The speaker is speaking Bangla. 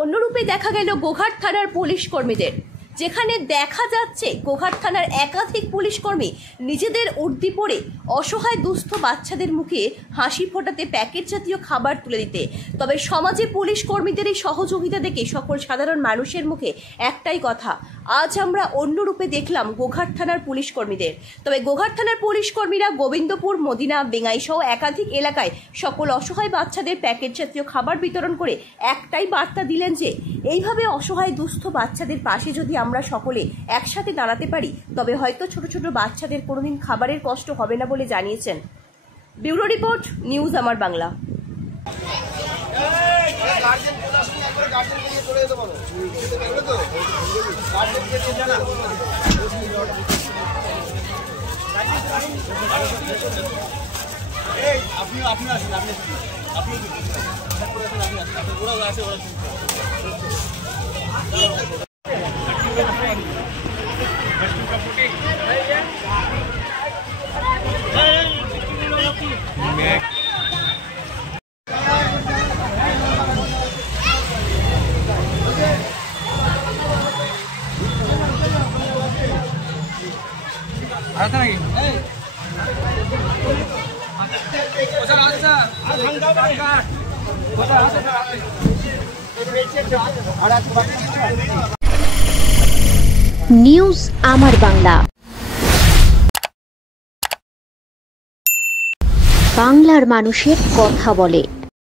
অন্যরূপে দেখা গেল গোঘাট থানার পুলিশ কর্মীদের, যেখানে দেখা যাচ্ছে গোঘাট থানার একাধিক পুলিশ কর্মী নিজেদের উর্দি পরে অসহায় দুস্থ বাচ্চাদের মুখে হাসি ফোটাতে প্যাকেট জাতীয় খাবার তুলে দিতে। তবে সমাজে পুলিশ কর্মীদের এই সহযোগিতা দেখে সকল সাধারণ মানুষের মুখে একটাই কথা, আজ আমরা অন্য রূপে দেখলাম গোঘাট থানার পুলিশ কর্মীদের। তবে গোঘাট থানার পুলিশ কর্মীরা গোবিন্দপুর, মদিনা, বেঙ্গাই সহ একাধিক এলাকায় সকল অসহায় বাচ্চাদের প্যাকেট জাতীয় খাবার বিতরণ করে একটাই বার্তা দিলেন যে এইভাবে অসহায় দুস্থ বাচ্চাদের পাশে যদি আমরা সকলে একসাথে দাঁড়াতে পারি তবে হয়তো ছোট ছোট বাচ্চাদের কোনোদিন খাবারের কষ্ট হবে না বলে জানিয়েছেন। ব্যুরো রিপোর্ট, নিউজ আমার বাংলা। নিউজ আমার বাংলা, বাংলার মানুষের কথা বলে।